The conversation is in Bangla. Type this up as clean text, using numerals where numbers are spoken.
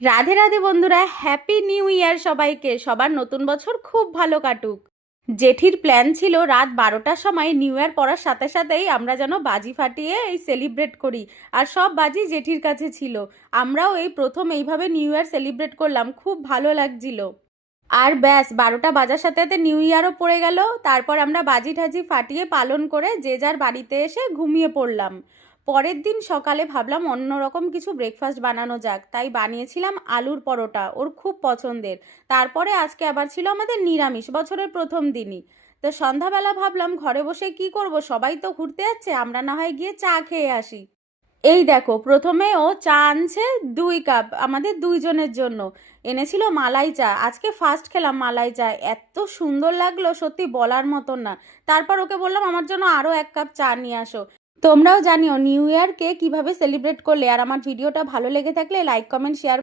রাধে রাধে বন্ধুরা, হ্যাপি নিউ ইয়ার সবাইকে। সবার নতুন বছর খুব ভালো কাটুক। জেঠির প্ল্যান ছিল রাত 12টার সময় নিউ ইয়ার পড়ার সাথে সাথেই আমরা যেন বাজি ফাটিয়ে এই সেলিব্রেট করি। আর সব বাজি জেঠির কাছে ছিল। আমরাও এই প্রথম এইভাবে নিউ ইয়ার সেলিব্রেট করলাম, খুব ভালো লাগছিল। আর ব্যাস 12টা বাজার সাথে সাথে নিউ ইয়ারও পড়ে গেল। তারপর আমরা বাজি ঠাজি ফাটিয়ে পালন করে যে যার বাড়িতে এসে ঘুমিয়ে পড়লাম। পরের দিন সকালে ভাবলাম অন্যরকম কিছু ব্রেকফাস্ট বানানো যাক, তাই বানিয়েছিলাম আলুর পরোটা, ওর খুব পছন্দের। তারপরে আজকে আবার ছিল আমাদের নিরামিষ, বছরের প্রথম দিনই। তো সন্ধ্যাবেলা ভাবলাম ঘরে বসে কি করব, সবাই তো ঘুরতে যাচ্ছে, আমরা না হয় গিয়ে চা খেয়ে আসি। এই দেখো, প্রথমে ও চা আনছে 2 কাপ আমাদের দুইজনের জন্য। এনেছিল মালাই চা, আজকে ফার্স্ট খেলাম মালাই চা, এত সুন্দর লাগলো সত্যি বলার মতন না। তারপর ওকে বললাম আমার জন্য আরও 1 কাপ চা নিয়ে আসো। তোমরাও জানিও নিউ ইয়ারকে কিভাবে সেলিব্রেট করলে, আর আমার ভিডিওটা ভালো লেগে থাকলে লাইক কমেন্ট শেয়ার